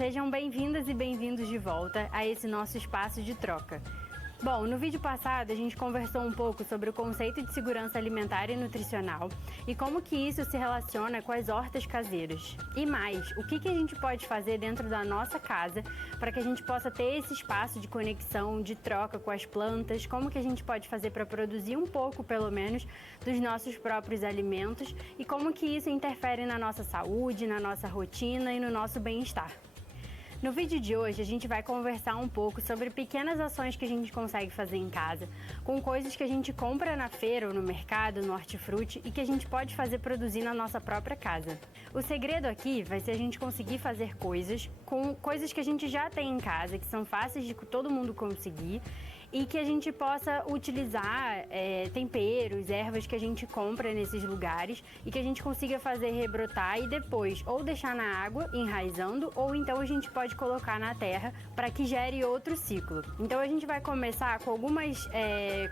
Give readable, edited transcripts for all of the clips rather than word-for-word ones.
Sejam bem-vindas e bem-vindos de volta a esse nosso espaço de troca. Bom, no vídeo passado a gente conversou um pouco sobre o conceito de segurança alimentar e nutricional e como que isso se relaciona com as hortas caseiras. E mais, o que a gente pode fazer dentro da nossa casa para que a gente possa ter esse espaço de conexão, de troca com as plantas, como que a gente pode fazer para produzir um pouco, pelo menos, dos nossos próprios alimentos e como que isso interfere na nossa saúde, na nossa rotina e no nosso bem-estar. No vídeo de hoje a gente vai conversar um pouco sobre pequenas ações que a gente consegue fazer em casa, com coisas que a gente compra na feira ou no mercado, no hortifruti e que a gente pode fazer produzir na nossa própria casa. O segredo aqui vai ser a gente conseguir fazer coisas com coisas que a gente já tem em casa, que são fáceis de todo mundo conseguir e que a gente possa utilizar temperos, ervas que a gente compra nesses lugares e que a gente consiga fazer rebrotar e depois ou deixar na água enraizando ou então a gente pode colocar na terra para que gere outro ciclo. Então a gente vai começar com algumas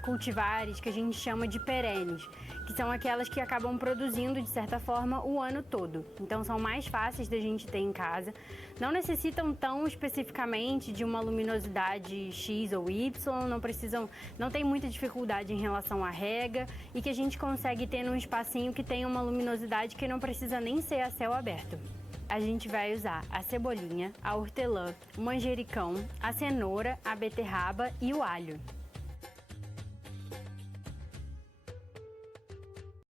cultivares que a gente chama de perenes, que são aquelas que acabam produzindo de certa forma o ano todo. Então são mais fáceis da gente ter em casa, não necessitam tão especificamente de uma luminosidade X ou Y, não tem muita dificuldade em relação à rega e que a gente consegue ter num espacinho que tem uma luminosidade que não precisa nem ser a céu aberto. A gente vai usar a cebolinha, a hortelã, o manjericão, a cenoura, a beterraba e o alho.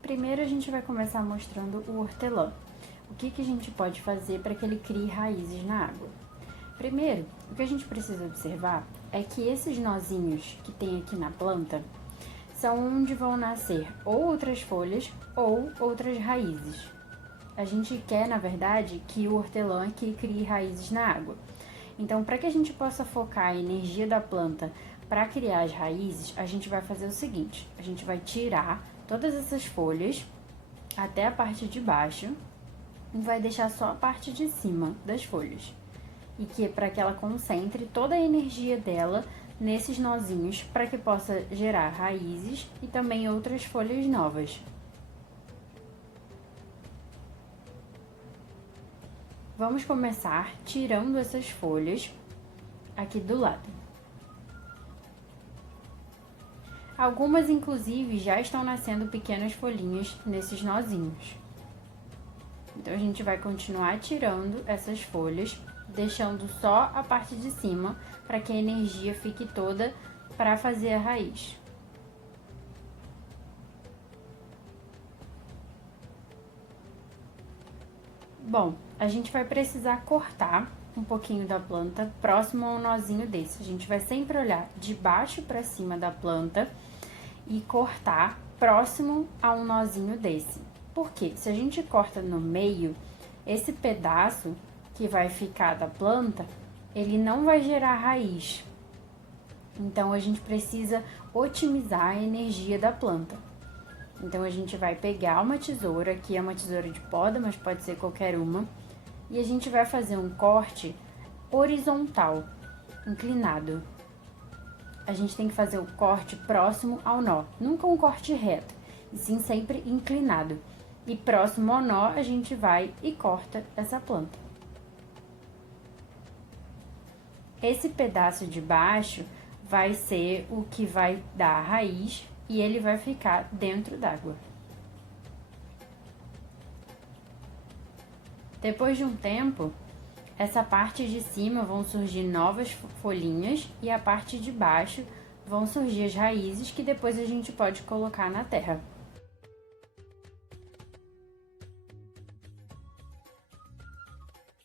Primeiro a gente vai começar mostrando o hortelã. O que a gente pode fazer para que ele crie raízes na água? Primeiro, o que a gente precisa observar é que esses nozinhos que tem aqui na planta são onde vão nascer ou outras folhas ou outras raízes. A gente quer, na verdade, que o hortelã aqui crie raízes na água. Então, para que a gente possa focar a energia da planta para criar as raízes, a gente vai fazer o seguinte: a gente vai tirar todas essas folhas até a parte de baixo e vai deixar só a parte de cima das folhas. E que é para que ela concentre toda a energia dela nesses nozinhos para que possa gerar raízes e também outras folhas novas. Vamos começar tirando essas folhas aqui do lado. Algumas, inclusive, já estão nascendo pequenas folhinhas nesses nozinhos. Então, a gente vai continuar tirando essas folhas, deixando só a parte de cima para que a energia fique toda para fazer a raiz. Bom, a gente vai precisar cortar um pouquinho da planta próximo a um nozinho desse. A gente vai sempre olhar de baixo para cima da planta e cortar próximo a um nozinho desse. Porque se a gente corta no meio, esse pedaço que vai ficar da planta, ele não vai gerar raiz. Então, a gente precisa otimizar a energia da planta. Então, a gente vai pegar uma tesoura, aqui é uma tesoura de poda, mas pode ser qualquer uma, e a gente vai fazer um corte horizontal, inclinado. A gente tem que fazer o corte próximo ao nó, nunca um corte reto, e sim sempre inclinado. E próximo ao nó, a gente vai e corta essa planta. Esse pedaço de baixo vai ser o que vai dar a raiz e ele vai ficar dentro d'água. Depois de um tempo, essa parte de cima vão surgir novas folhinhas e a parte de baixo vão surgir as raízes que depois a gente pode colocar na terra.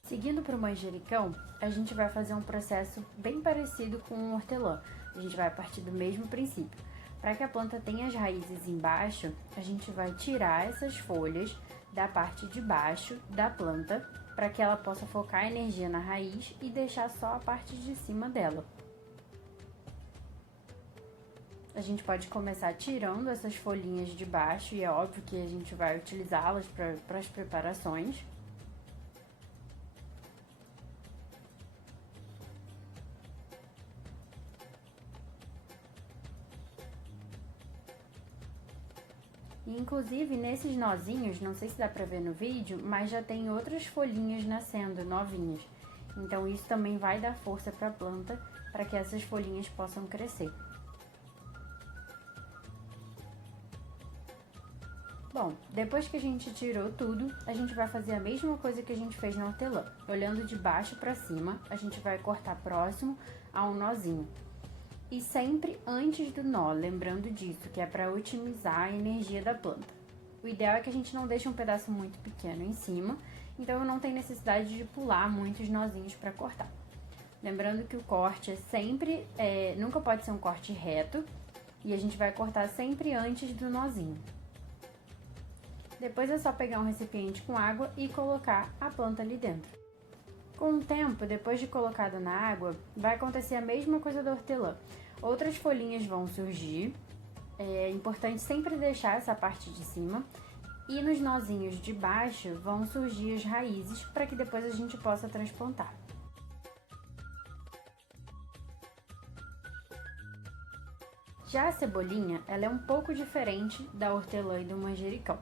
Seguindo para o manjericão, a gente vai fazer um processo bem parecido com o hortelã. A gente vai partir do mesmo princípio. Para que a planta tenha as raízes embaixo, a gente vai tirar essas folhas da parte de baixo da planta, para que ela possa focar a energia na raiz e deixar só a parte de cima dela. A gente pode começar tirando essas folhinhas de baixo e é óbvio que a gente vai utilizá-las para as preparações. E, inclusive, nesses nozinhos, não sei se dá pra ver no vídeo, mas já tem outras folhinhas nascendo, novinhas. Então isso também vai dar força para a planta para que essas folhinhas possam crescer. Bom, depois que a gente tirou tudo, a gente vai fazer a mesma coisa que a gente fez na hortelã. Olhando de baixo para cima, a gente vai cortar próximo a um nozinho. E sempre antes do nó, lembrando disso, que é para otimizar a energia da planta. O ideal é que a gente não deixe um pedaço muito pequeno em cima, então não tem necessidade de pular muitos nozinhos para cortar. Lembrando que o corte nunca pode ser um corte reto, e a gente vai cortar sempre antes do nozinho. Depois é só pegar um recipiente com água e colocar a planta ali dentro. Com o tempo, depois de colocada na água, vai acontecer a mesma coisa da hortelã. Outras folhinhas vão surgir, é importante sempre deixar essa parte de cima, e nos nozinhos de baixo vão surgir as raízes para que depois a gente possa transplantar. Já a cebolinha, ela é um pouco diferente da hortelã e do manjericão.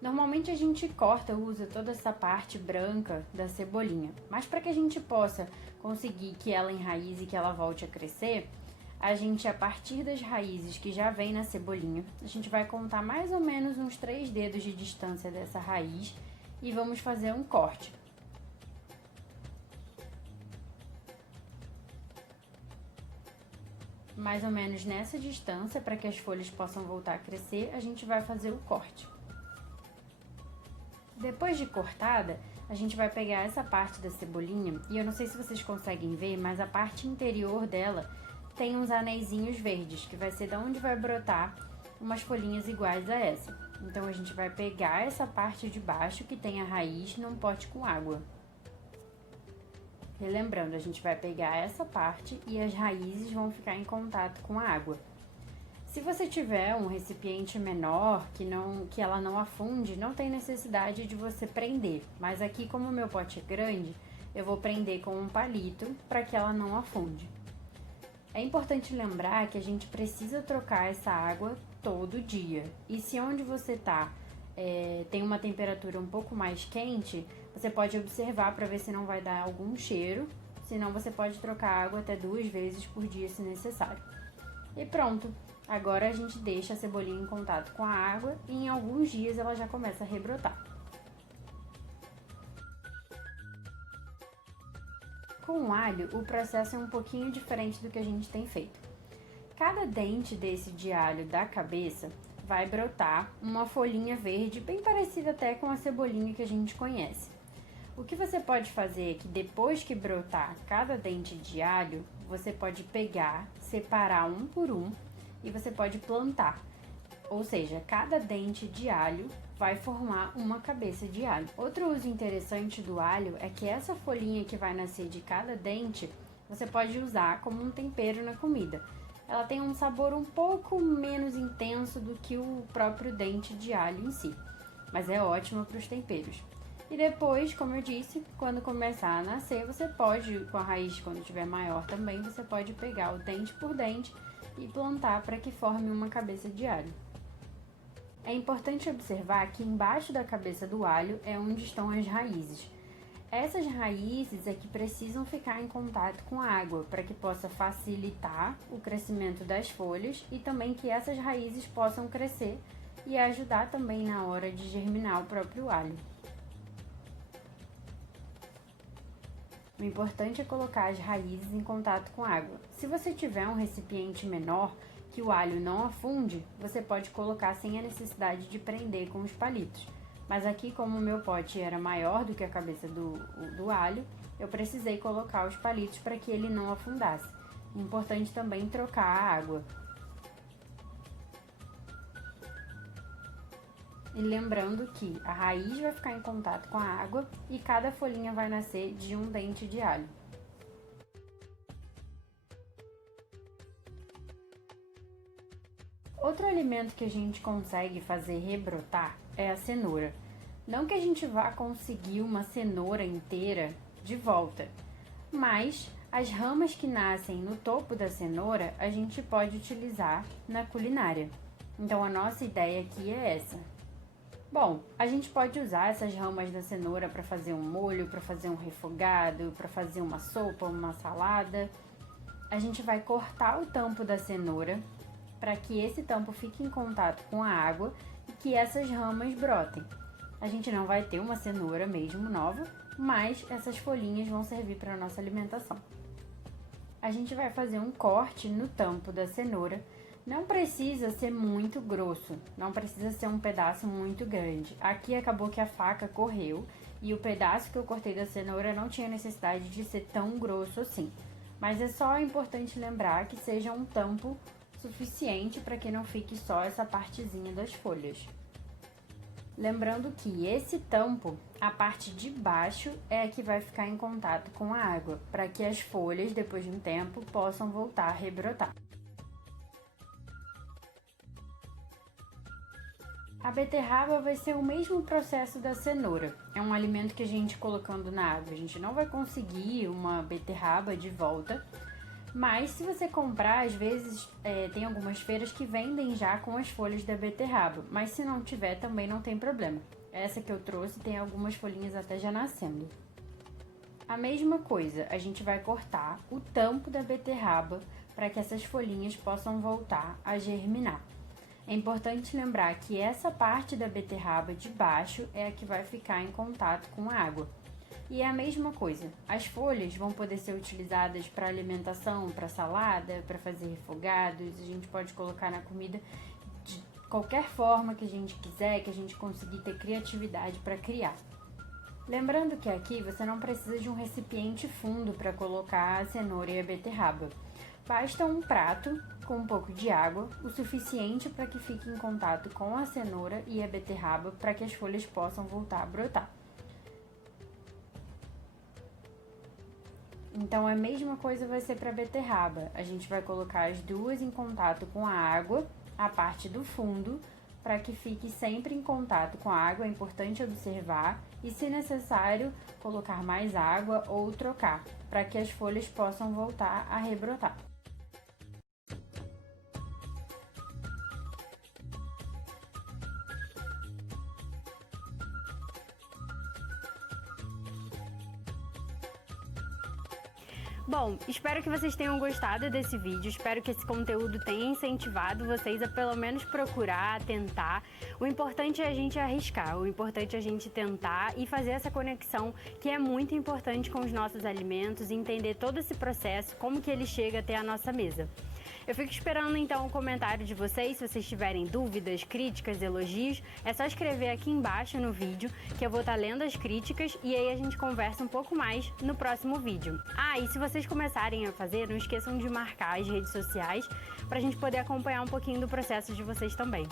Normalmente a gente corta ou usa toda essa parte branca da cebolinha, mas para que a gente possa conseguir que ela enraize e que ela volte a crescer, a gente, a partir das raízes que já vem na cebolinha, a gente vai contar mais ou menos uns 3 dedos de distância dessa raiz e vamos fazer um corte. Mais ou menos nessa distância, para que as folhas possam voltar a crescer, a gente vai fazer o corte. Depois de cortada, a gente vai pegar essa parte da cebolinha, e eu não sei se vocês conseguem ver, mas a parte interior dela tem uns aneizinhos verdes, que vai ser da onde vai brotar umas folhinhas iguais a essa. Então a gente vai pegar essa parte de baixo que tem a raiz num pote com água. Relembrando, a gente vai pegar essa parte e as raízes vão ficar em contato com a água. Se você tiver um recipiente menor, que ela não afunde, não tem necessidade de você prender. Mas aqui, como o meu pote é grande, eu vou prender com um palito para que ela não afunde. É importante lembrar que a gente precisa trocar essa água todo dia. E se onde você está tem uma temperatura um pouco mais quente, você pode observar para ver se não vai dar algum cheiro. Senão você pode trocar a água até 2 vezes por dia se necessário. E pronto! Agora a gente deixa a cebolinha em contato com a água e em alguns dias ela já começa a rebrotar. Com o alho, o processo é um pouquinho diferente do que a gente tem feito. Cada dente desse de alho da cabeça vai brotar uma folhinha verde, bem parecida até com a cebolinha que a gente conhece. O que você pode fazer é que depois que brotar cada dente de alho, você pode pegar, separar um por um, e você pode plantar, ou seja, cada dente de alho vai formar uma cabeça de alho. Outro uso interessante do alho é que essa folhinha que vai nascer de cada dente, você pode usar como um tempero na comida. Ela tem um sabor um pouco menos intenso do que o próprio dente de alho em si, mas é ótima para os temperos. E depois, como eu disse, quando começar a nascer, você pode, com a raiz quando estiver maior também, você pode pegar o dente por dente e plantar para que forme uma cabeça de alho. É importante observar que embaixo da cabeça do alho é onde estão as raízes. Essas raízes é que precisam ficar em contato com a água para que possa facilitar o crescimento das folhas e também que essas raízes possam crescer e ajudar também na hora de germinar o próprio alho. O importante é colocar as raízes em contato com a água. Se você tiver um recipiente menor, que o alho não afunde, você pode colocar sem a necessidade de prender com os palitos. Mas aqui, como o meu pote era maior do que a cabeça do alho, eu precisei colocar os palitos para que ele não afundasse. Importante também trocar a água. E lembrando que a raiz vai ficar em contato com a água e cada folhinha vai nascer de um dente de alho. Outro alimento que a gente consegue fazer rebrotar é a cenoura. Não que a gente vá conseguir uma cenoura inteira de volta, mas as ramas que nascem no topo da cenoura a gente pode utilizar na culinária. Então a nossa ideia aqui é essa. Bom, a gente pode usar essas ramas da cenoura para fazer um molho, para fazer um refogado, para fazer uma sopa, uma salada. A gente vai cortar o tampo da cenoura para que esse tampo fique em contato com a água e que essas ramas brotem. A gente não vai ter uma cenoura mesmo nova, mas essas folhinhas vão servir para a nossa alimentação. A gente vai fazer um corte no tampo da cenoura. Não precisa ser muito grosso, não precisa ser um pedaço muito grande. Aqui acabou que a faca correu e o pedaço que eu cortei da cenoura não tinha necessidade de ser tão grosso assim. Mas é só importante lembrar que seja um tampo suficiente para que não fique só essa partezinha das folhas. Lembrando que esse tampo, a parte de baixo é a que vai ficar em contato com a água, para que as folhas, depois de um tempo, possam voltar a rebrotar. A beterraba vai ser o mesmo processo da cenoura. É um alimento que a gente colocando na água, a gente não vai conseguir uma beterraba de volta, mas se você comprar, às vezes tem algumas feiras que vendem já com as folhas da beterraba, mas se não tiver também não tem problema. Essa que eu trouxe tem algumas folhinhas até já nascendo. A mesma coisa, a gente vai cortar o tampo da beterraba para que essas folhinhas possam voltar a germinar. É importante lembrar que essa parte da beterraba de baixo é a que vai ficar em contato com a água. E é a mesma coisa, as folhas vão poder ser utilizadas para alimentação, para salada, para fazer refogados, a gente pode colocar na comida de qualquer forma que a gente quiser, que a gente conseguir ter criatividade para criar. Lembrando que aqui você não precisa de um recipiente fundo para colocar a cenoura e a beterraba. Basta um prato com um pouco de água, o suficiente para que fique em contato com a cenoura e a beterraba para que as folhas possam voltar a brotar. Então a mesma coisa vai ser para a beterraba. A gente vai colocar as duas em contato com a água, a parte do fundo, para que fique sempre em contato com a água. É importante observar e, se necessário, colocar mais água ou trocar, para que as folhas possam voltar a rebrotar. Bom, espero que vocês tenham gostado desse vídeo, espero que esse conteúdo tenha incentivado vocês a pelo menos procurar, tentar. O importante é a gente arriscar, o importante é a gente tentar e fazer essa conexão que é muito importante com os nossos alimentos, entender todo esse processo, como que ele chega até a nossa mesa. Eu fico esperando então o comentário de vocês, se vocês tiverem dúvidas, críticas, elogios, é só escrever aqui embaixo no vídeo que eu vou estar lendo as críticas e aí a gente conversa um pouco mais no próximo vídeo. Ah, e se vocês começarem a fazer, não esqueçam de marcar as redes sociais para a gente poder acompanhar um pouquinho do processo de vocês também.